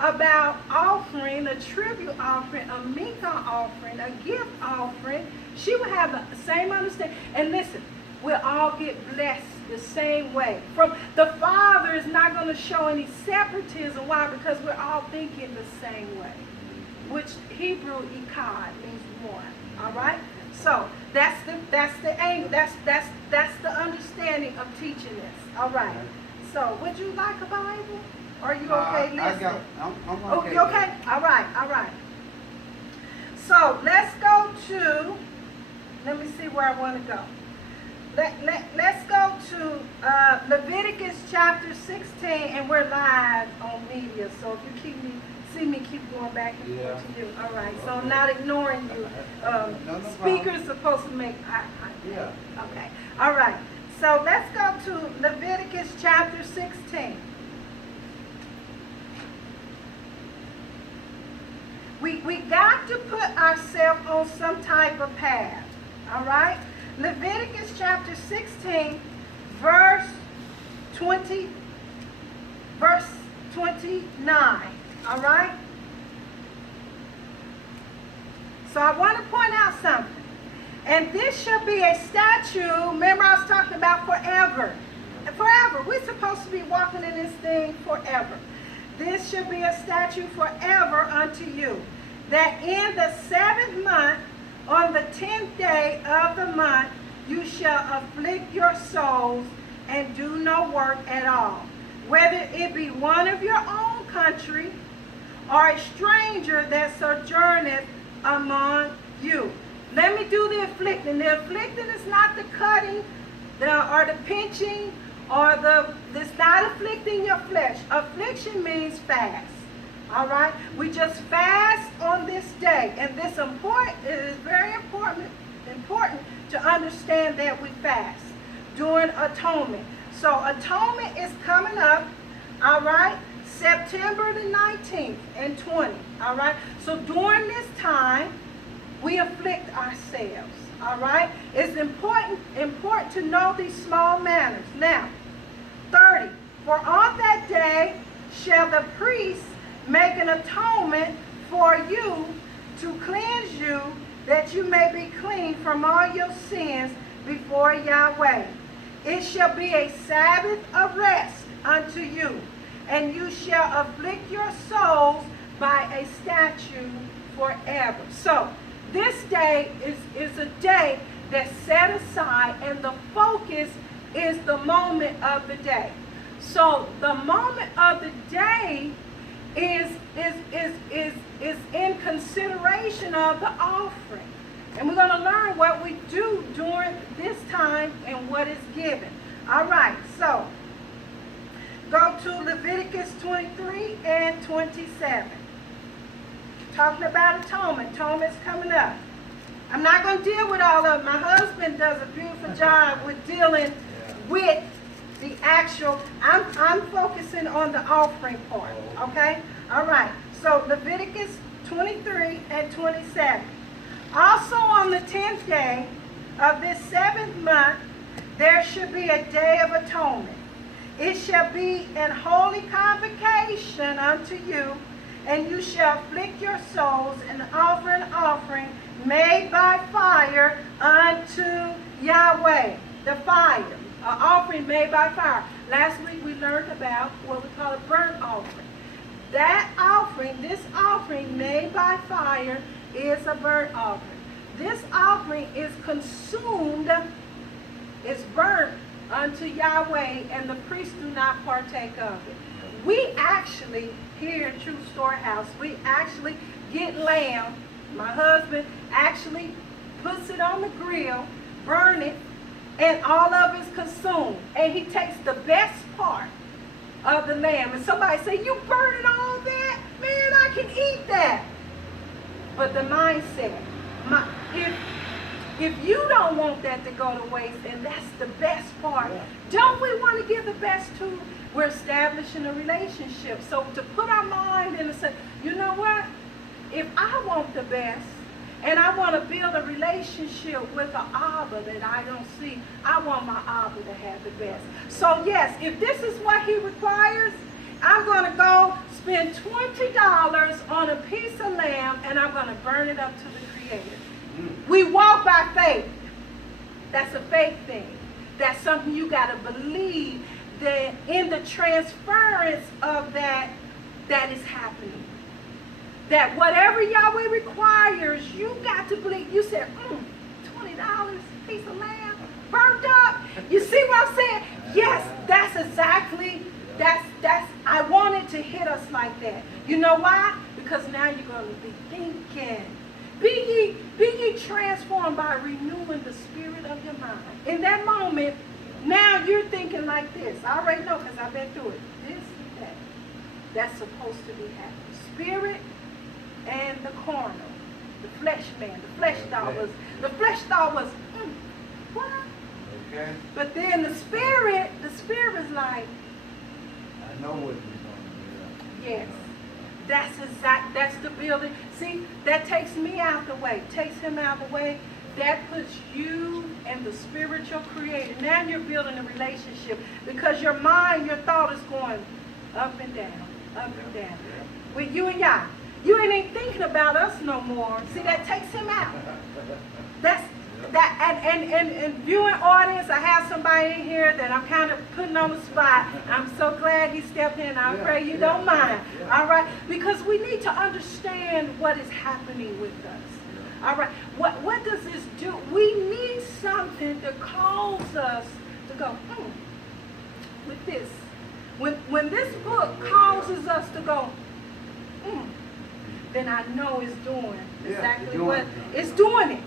about offering, a tribute offering, a Mika offering, a gift offering. She will have the same understanding. And listen, we'll all get blessed the same way. From the Father is not going to show any separatism. Why? Because we're all thinking the same way. Which Hebrew ikad means one. All right. So that's the angle. That's the understanding of teaching this. All right. So would you like a Bible? Are you okay listening? I'm okay. Oh, you okay? All right. All right. So let's go to. Let me see where I want to go. Let's go to Leviticus chapter 16, and we're live on media. So if you see me keep going back and forth to you. All right. So I'm not ignoring you. No Speakers supposed to make eye contact. Yeah. Okay. All right. So let's go to Leviticus chapter 16. We got to put ourselves on some type of path. All right? Leviticus chapter 16, verse 29. All right? So I want to point out something. And this shall be a statue. Remember I was talking about forever. Forever. We're supposed to be walking in this thing forever. This shall be a statute forever unto you, that in the 7th month, on the 10th day of the month, you shall afflict your souls and do no work at all, whether it be one of your own country or a stranger that sojourneth among you. Let me do the afflicting. The afflicting is not the cutting or the pinching or it's not afflicting your flesh. Affliction means fast. All right? We just fast on this day. And it is very important to understand that we fast during atonement. So atonement is coming up, all right, September the 19th and 20th, all right? So during this time, we afflict ourselves, all right? It's important to know these small matters. Now, 30, for on that day shall the priest make an atonement for you to cleanse you, that you may be clean from all your sins before Yahweh. It shall be a Sabbath of rest unto you, and you shall afflict your souls by a statute forever. So, this day is a day that's set aside, and the focus is the moment of the day. So, the moment of the day is in consideration of the offering. And we're going to learn what we do during this time and what is given. All right, so go to Leviticus 23 and 27. Talking about atonement. Atonement's coming up. I'm not going to deal with all of it. My husband does a beautiful job with dealing with the actual, I'm focusing on the offering part, okay? All right, so Leviticus 23 and 27. Also on the 10th day of this 7th month, there should be a day of atonement. It shall be an holy convocation unto you, and you shall afflict your souls and offer an offering made by fire unto Yahweh. The fire. An offering made by fire. Last week we learned about what we call a burnt offering. That offering, this offering made by fire, is a burnt offering. This offering is consumed, is burnt unto Yahweh, and the priests do not partake of it. We actually, here in True Storehouse, we actually get lamb. My husband actually puts it on the grill, burn it, and all of it's consumed. And he takes the best part of the lamb. And somebody say, you burning all that? Man, I can eat that. But the mindset, if you don't want that to go to waste, and that's the best part, don't we want to give the best to? We're establishing a relationship. So to put our mind in and say, you know what? If I want the best, and I want to build a relationship with an Abba that I don't see, I want my Abba to have the best. So yes, if this is what he requires, I'm going to go spend $20 on a piece of lamb, and I'm going to burn it up to the Creator. We walk by faith. That's a faith thing. That's something you got to believe that in the transference of that is happening. That whatever Yahweh requires, you got to believe. You said, $20, piece of lamb, burnt up. You see what I'm saying? Yes, that's exactly, I wanted to hit us like that. You know why? Because now you're going to be thinking. Be ye transformed by renewing the spirit of your mind. In that moment, now you're thinking like this. I already know because I've been through it. This and that. That's supposed to be happening. Spirit and the carnal, the flesh man, the flesh thought was, what? Okay. But then the spirit is like, I know what you're going to do. yes, that's the building. See, that takes me out the way, takes him out the way. That puts you and the spiritual creator. Now you're building a relationship because your mind, your thought is going up and down, up and down. With you and Yah. You ain't even thinking about us no more. See, that takes him out. And viewing audience, I have somebody in here that I'm kind of putting on the spot. I'm so glad he stepped in. I pray you don't mind. All right? Because we need to understand what is happening with us. All right? What does this do? We need something to cause us to go, with this. When this book causes us to go, then I know it's doing exactly what it's doing.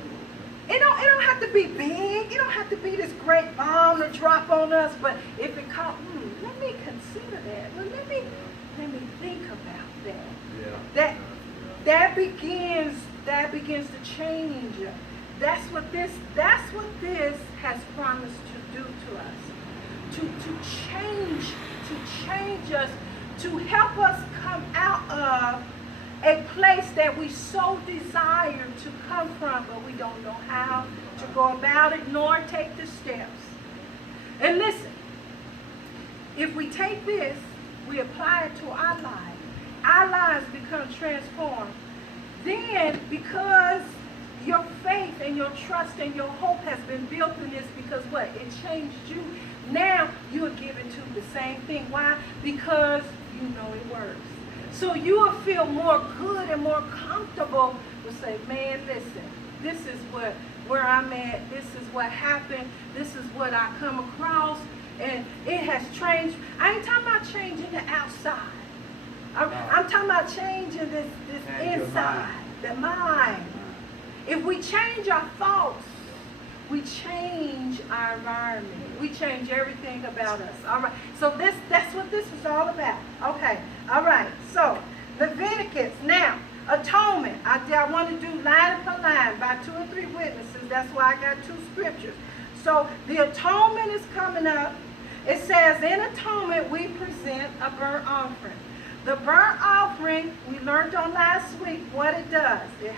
It don't have to be big. It don't have to be this great bomb to drop on us. But if it comes, let me consider that. Well, let me think about that. That begins to change. That's what this has promised to do to us. To change us, to help us come out of a place that we so desire to come from, but we don't know how to go about it, nor take the steps. And listen, if we take this, we apply it to our lives become transformed. Then, because your faith and your trust and your hope has been built in this, because what? It changed you. Now, you are given to the same thing. Why? Because you know it works. So you will feel more good and more comfortable to say, man, listen, this is where I'm at. This is what happened. This is what I come across. And it has changed. I ain't talking about changing the outside. I'm talking about changing this inside, the mind. If we change our thoughts, we change our environment. We change everything about us. All right. So that's what this was all about. Okay. All right. So Leviticus. Now, atonement. I want to do line per line by 2 or 3 witnesses. That's why I got 2 scriptures. So the atonement is coming up. It says, in atonement, we present a burnt offering. The burnt offering, we learned on last week what it does. It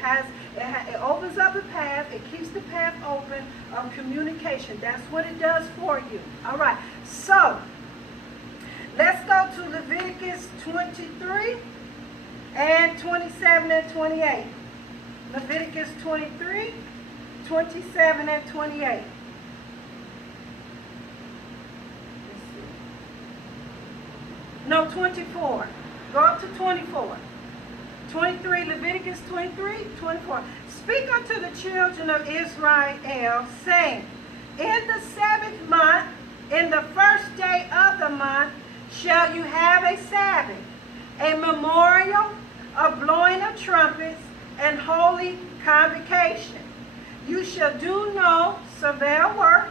opens up a path. It keeps the path open of communication. That's what it does for you. All right. So, let's go to Leviticus 23 and 27 and 28. Leviticus 23, 27 and 28. No, 24. Go up to 24. 23, Leviticus 23, 24. Speak unto the children of Israel, saying, in the 7th month, in the first day of the month, shall you have a Sabbath, a memorial, a blowing of trumpets, and holy convocation. You shall do no servile work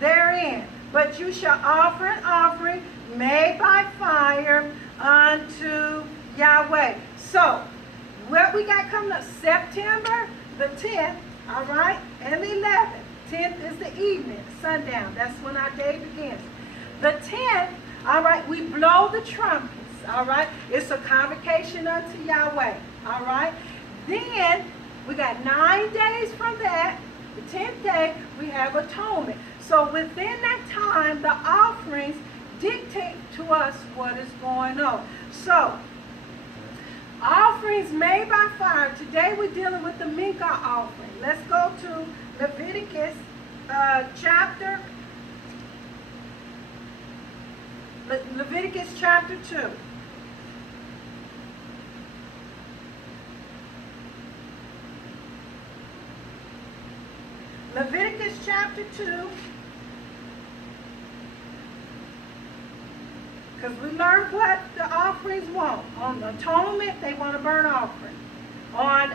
therein, but you shall offer an offering made by fire unto Yahweh. So, what we got coming up? September the 10th, all right, and the 11th. 10th is the evening, sundown. That's when our day begins. The 10th, all right, we blow the trumpets, all right. It's a convocation unto Yahweh, all right. Then, we got 9 days from that. The 10th day, we have atonement. So within that time, the offerings dictate to us what is going on. So, offerings made by fire. Today we're dealing with the Mincha offering. Let's go to Leviticus Leviticus chapter 2. Leviticus chapter 2. Because we learned what the offerings want. On the atonement, they want a burnt offering. On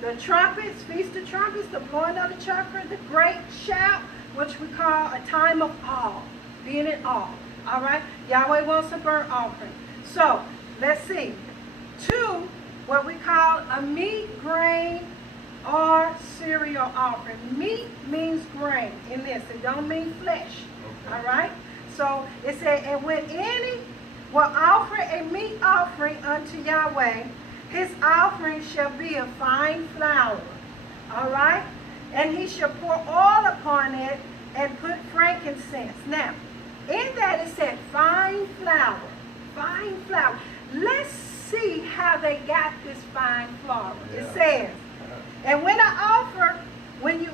the trumpets, Feast of Trumpets, the blowing of the trumpet, the great shout, which we call a time of awe, being in awe. All right? Yahweh wants a burnt offering. So, let's see. 2, what we call a meat, grain, or cereal offering. Meat means grain in this. It don't mean flesh. Okay. All right? So it said, and when any will offer a meat offering unto Yahweh, his offering shall be of fine flour. All right? And he shall pour oil upon it and put frankincense. Now, in that it said fine flour. Fine flour. Let's see how they got this fine flour. Yeah. It says, and when I offer, when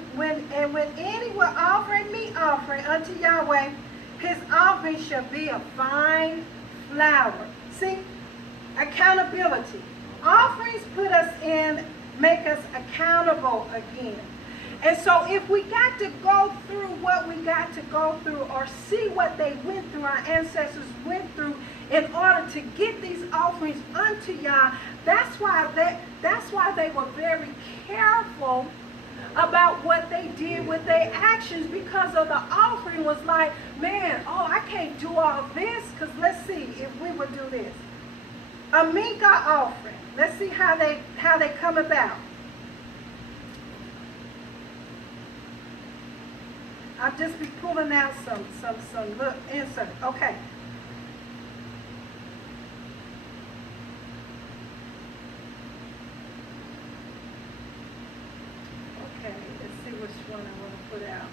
any will offer a meat offering unto Yahweh, his offering shall be a fine flour. See, accountability. Offerings put us in, make us accountable again. And so if we got to go through what we got to go through, or see what they went through, our ancestors went through, in order to get these offerings unto Yah, that's why they were very careful about what they did with their actions, because of the offering was like, man, oh, I can't do all this, because let's see if we would do this. A Mincha offering. Let's see how they come about. I'll just be pulling out some little insert. Okay. Okay, let's see which one I want to put out.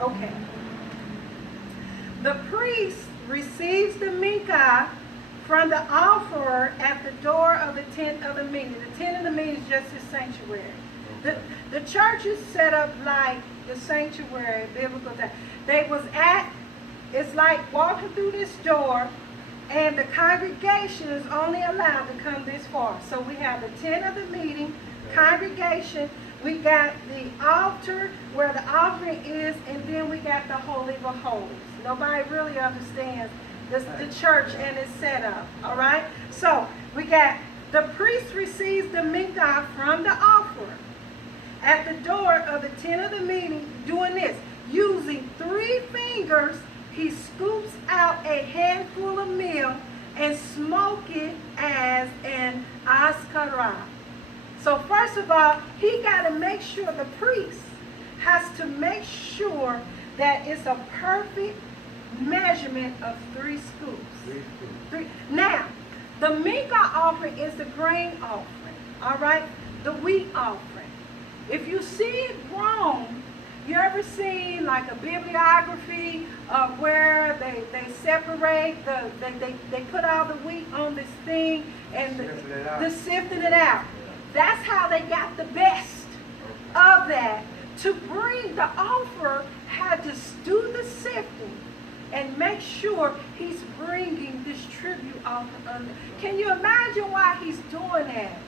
Okay. The priest receives the Mincha from the offerer at the door of the tent of the meeting. The tent of the meeting is just his sanctuary. Okay. The church is set up like the sanctuary, biblical time. They was it's like walking through this door, and the congregation is only allowed to come this far. So we have the tent of the meeting, congregation, we got the altar where the offering is, and then we got the Holy of Holies. Nobody really understands the church and its setup, all right? So we got the priest receives the Mincha from the offerer at the door of the tent of the meeting, doing this. Using 3 fingers, he scoops out a handful of meal and smoke it as an askara. So first of all, he got to make sure, the priest has to make sure that it's a perfect measurement of 3 scoops. 3. Now, the Mincha offering is the grain offering, all right? The wheat offering. If you see it wrong, you ever seen like a bibliography of where they separate, they put all the wheat on this thing and the sifting it out. That's how they got the best of that. To bring the offer, had to do the sifting and make sure he's bringing this tribute offer. Can you imagine why he's doing that?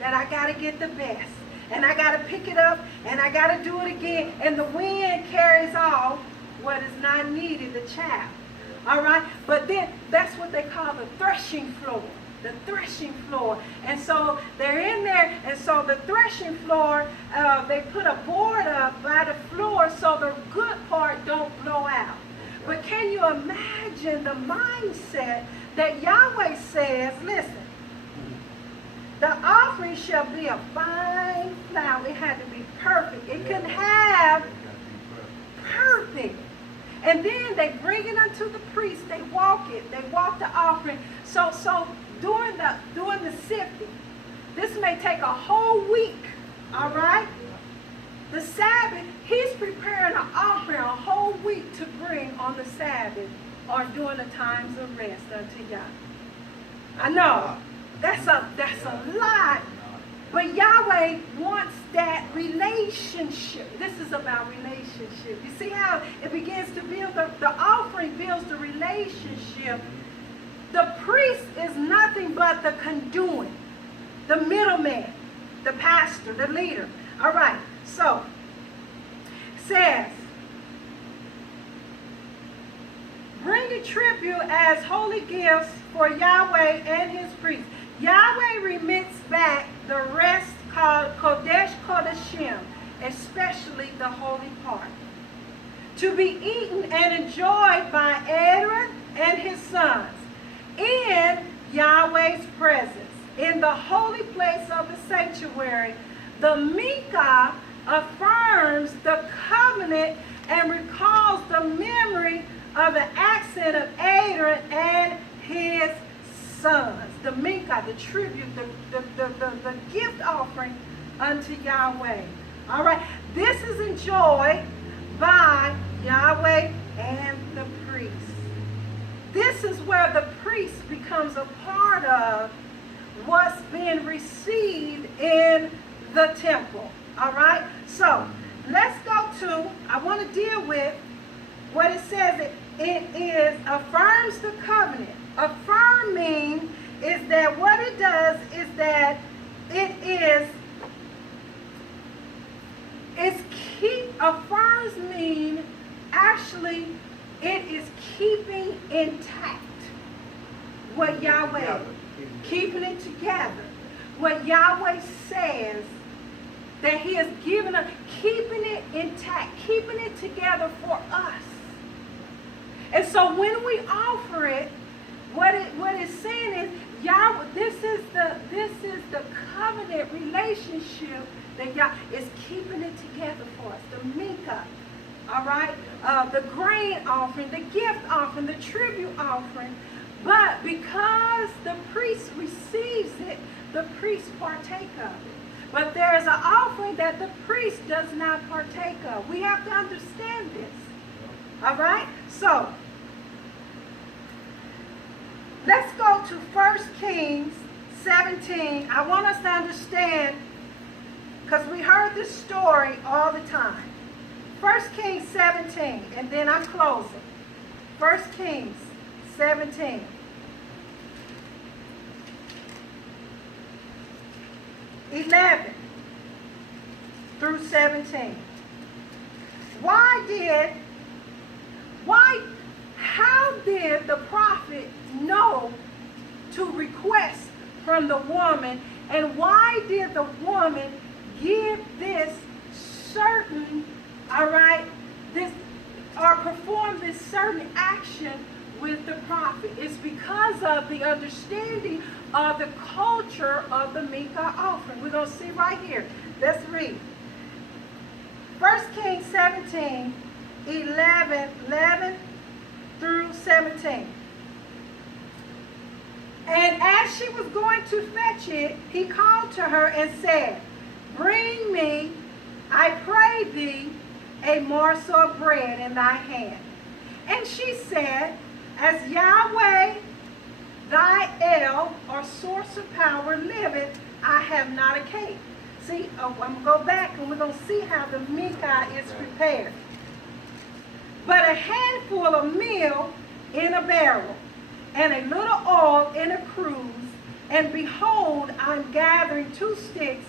That I got to get the best, and I got to pick it up, and I got to do it again, and the wind carries off what is not needed, the chaff. All right? But then that's what they call the threshing floor. The threshing floor. And so they're in there, and so the threshing floor, they put a board up by the floor so the good part don't blow out. But can you imagine the mindset that Yahweh says, listen, the offering shall be a fine flour. It had to be perfect. It couldn't have perfect. And then they bring it unto the priest. They walk it. They walk the offering. So during the sifting, this may take a whole week. All right? The Sabbath, he's preparing an offering a whole week to bring on the Sabbath or during the times of rest unto Yah. I know, that's a lot. But Yahweh wants that relationship. This is about relationship. You see how it begins to build, the offering builds the relationship. The priest is nothing but the conduit, the middleman, the pastor, the leader. All right, so it says, bring a tribute as holy gifts for Yahweh and his priests. Yahweh remits back the rest called Kodesh Kodeshim, especially the holy part, to be eaten and enjoyed by Aaron and his sons in Yahweh's presence, in the holy place of the sanctuary. The Mikah affirms the covenant and recalls the memory of the accent of Aaron and his sons. The Mikah, the tribute, the gift offering unto Yahweh. All right, this is enjoyed by Yahweh and the priest. This is where the priest becomes a part of what's being received in the temple. All right, so let's go to, I want to deal with what it says. It is affirms the covenant. Affirming is that what it does is that affirms mean actually it is keeping intact what Yahweh, keeping it together. What Yahweh says that he has given us, keeping it intact, keeping it together for us. And so when we offer it, what it's saying is, Yahweh, this is the covenant relationship that Yah is keeping it together for us. The Mikah, all right, the grain offering, the gift offering, the tribute offering. But because the priest receives it, the priest partake of it. But there is an offering that the priest does not partake of. We have to understand this. All right? So, let's go to 1 Kings 17. I want us to understand, because we heard this story all the time. 1 Kings 17, and then I'm closing. 1 Kings 17. (11) through 17. How did the prophet know to request from the woman, and why did the woman give this certain, all right, this, or perform this certain action with the prophet? It's because of the understanding of the culture of the Mikah offering. We're going to see right here. Let's read. 1 Kings 17, 11 through 17. And as she was going to fetch it, he called to her and said, bring me, I pray thee, a morsel of bread in thy hand. And she said, as Yahweh, thy El, or source of power, liveth, I have not a cake. See, I'm going to go back and we're going to see how the mikvah is prepared. But a handful of meal in a barrel, and a little oil in a cruse, and behold, I'm gathering 2 sticks